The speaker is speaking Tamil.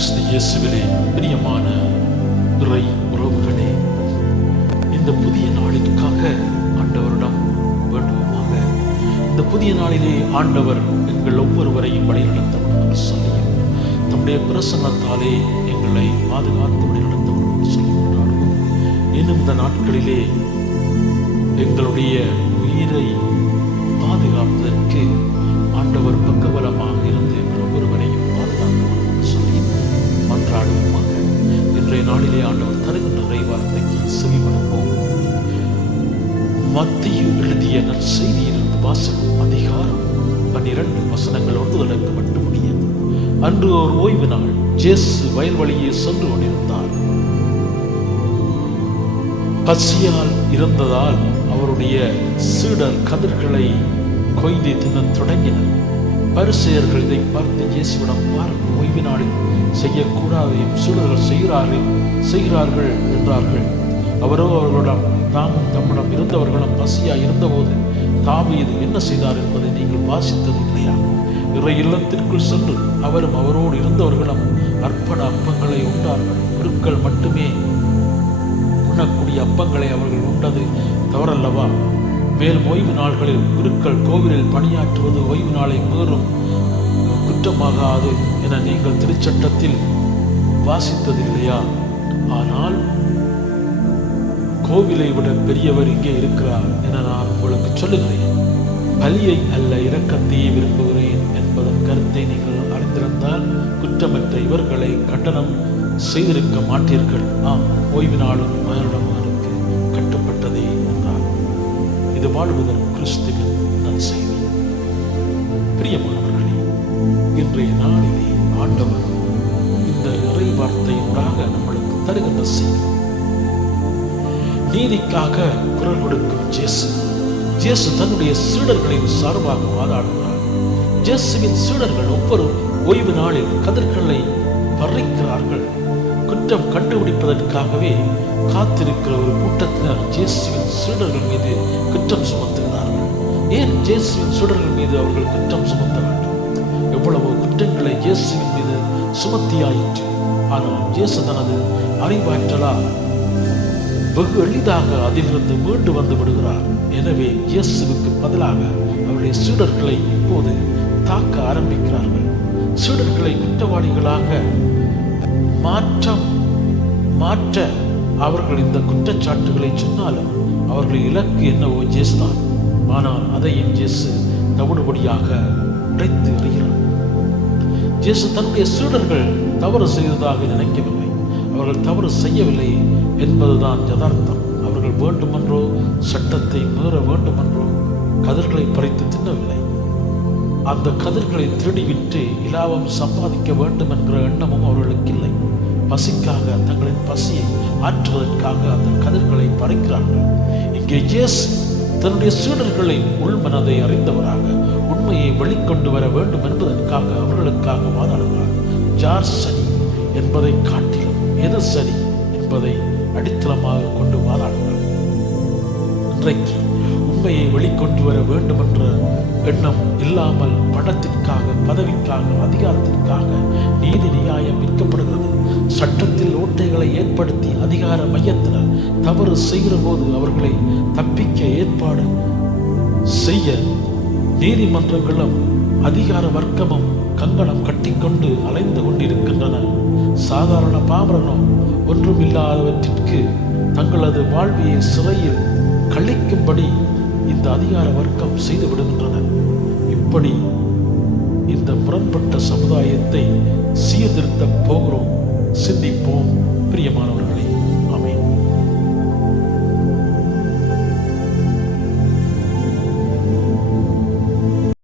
கிறிஸ்து இயேசுவிலே பிரியமான துறை உறவுகளே இந்த புதிய நாளிற்காக ஆண்டவரிடம் வேண்டுவோமாக. இந்த புதிய நாளிலே ஆண்டவர் எங்கள் ஒவ்வொருவரையும் வழிநடத்த வேண்டும் சொல்லியும் தம்முடைய பிரசன்னத்தாலே எங்களை பாதுகாத்து வழிநடத்த வேண்டும் சொல்லி கொண்டாடுவோம். இன்னும் இந்த நாட்களிலே எங்களுடைய உயிரை நாளிலே ஆண்டவர் தருகின்ற இறைவார்த்தைக்கு செவிமடுப்போம். மத்தியில் எழுதிய நற்செய்தியிலிருந்து வாசகம் அதிகாரம் பன்னிரண்டு வசனங்கள் ஒன்றுதலுக்கு மட்டும் முடியும் அன்று ஒரு ஓய்வு நாள் ஜேசு வயல்வழியே சென்று கொண்டிருந்தார். பசியால் இருந்ததால் அவருடைய சீடர் கதிர்களை கொய்து தின்னத் தொடங்கினர். பரிசெயர்கள் இதை பார்த்து இயேசுவிடம் பாருங்கள் ஓய்வு நாளில் செய்யக்கூடாது எம் செய்கிறார்கள் செய்கிறார்கள் என்றார்கள். அவரோ அவர்களிடம் தாமும் தம்மிடம் இருந்தவர்களும் பசியா இருந்தபோது தாவீது என்ன செய்தார் என்பதை நீங்கள் வாசித்தது இல்லையா? இறை இல்லத்திற்குள் சென்று அவரும் அவரோடு இருந்தவர்களும் அர்ப்பண அப்பங்களை உண்டார்கள். குருக்கள் மட்டுமே உண்ணக்கூடிய அப்பங்களை அவர்கள் உண்டது தவறல்லவா? மேலும் ஓய்வு நாள்களில் குருக்கள் கோவிலில் பணியாற்றுவது ஓய்வு நாளை மீறும் குற்றமாகாது என நீங்கள் திருச்சட்டத்தில் வாசித்ததில்லையா ஆனால் கோவிலை விட பெரியவர் இங்கே இருக்கிறார் என நான் உங்களுக்கு சொல்லுகிறேன். பலியை அல்ல இரக்கத்தையே விரும்புகிறேன் என்பதன் கருத்தை நீங்கள் அறிந்திருந்தால் குற்றமற்ற இவர்களை கண்டனம் செய்திருக்க மாட்டீர்கள். ஆம் ஓய்வு நாளும் மகனிடமானுக்கு இது வாழ்வதன் கிறிஸ்துவின் நற்செய்தி பிரியமானவர்களே இன்றைய நாளிலே ஆண்டவர் இந்த இறை வார்த்தையினூடாக நம்மளுக்கு தருகின்ற செய்தி. நீதிக்காக குரல் கொடுக்கும் ஜேசு ஜேசு தன்னுடைய சீடர்களின் சார்பாக வாதாடுகிறார் ஜேசுவின் சீடர்கள் ஒவ்வொரு ஓய்வு நாளில் கதிர்களை பறிக்கிறார்கள். குற்றம் கண்டுபிடிப்பதற்காகவே காத்திருக்கிற ஒரு கூட்டத்தினர் ஜேசுவின் சீடர்கள் மீது குற்றம் சுமத்துகிறார்கள் ஏன் ஜேசுவின் சீடர்கள் மீது அவர்கள் குற்றம் சுமத்த வேண்டும்? எவ்வளவோ குற்றங்களை இயேசுவின் மீது சுமத்தியாயிற்று. ஆனால் இயேசு தனது அறிவாற்றலால் வெகு எளிதாக அதிலிருந்து மீண்டு வந்து விடுகிறார். எனவே இயேசுவுக்கு பதிலாக அவருடைய சீடர்களை இப்போது தாக்க ஆரம்பிக்கிறார்கள். சீடர்களை குற்றவாளிகளாக மாற்றம் மாற்ற அவர்கள் இந்த குற்றச்சாட்டுகளை சொன்னாலும் அவர்கள் இலக்கு என்னவோ ஜேசுதான் ஆனால் அதையும் ஜேசு தவிடுபடியாக உடைத்து வருகிறார் ஜேசு தன்னுடைய சீடர்கள் தவறு செய்ததாக நினைக்கவில்லை. அவர்கள் தவறு செய்யவில்லை என்பதுதான் யதார்த்தம். அவர்கள் வேண்டுமென்றோ சட்டத்தை மீற வேண்டுமென்றோ கதிர்களை பறித்து தின்னவில்லை. அந்த கதிர்களை திருடிவிட்டு இலாபம் சம்பாதிக்க வேண்டும் என்கிற எண்ணமும் அவர்களுக்கு இல்லை பசிக்காக தங்களின் பசியை ஆற்றுவதற்காக அந்த கதிர்களை பறிக்கிறார்கள். இங்கே இயேசு தன்னுடைய சீடர்களின் உள்மனதை அறிந்தவராக உண்மையை வெளிக்கொண்டு வர வேண்டும் என்பதற்காக அவர்களுக்காக வாதாடுகிறார். ஜார் சரி என்பதை காட்டிலும் எது சரி என்பதை அடித்தளமாக கொண்டு வாதாடுகிறார். இன்றைக்கு உண்மையை வெளிக்கொண்டு வர வேண்டும் என்ற எண்ணம் இல்லாமல் பணத்திற்காக பதவிக்காக அதிகாரத்திற்காக நீதி நியாயம் விற்கப்படுகிறது. சட்டத்தில் ஓட்டைகளை ஏற்படுத்தி அதிகார மையத்தினர் தவறு செய்கிற போது அவர்களை தப்பிக்க ஏற்பாடு செய்ய நீதிமன்றங்களும் அதிகார வர்க்கமும் கங்கணம் கட்டிக்கொண்டு அலைந்து கொண்டிருக்கின்றன. சாதாரண பாமரனோ ஒன்றுமில்லாதவற்றிற்கு தங்களது வாழ்வியை சிறையில் கழிக்கும்படி இந்த அதிகார வர்க்கம் செய்து விடுகின்றன இப்படி இந்த முரண்பட்ட சமுதாயத்தை சீர்திருத்த போகிறோம். சிந்திப்போம் பிரியமான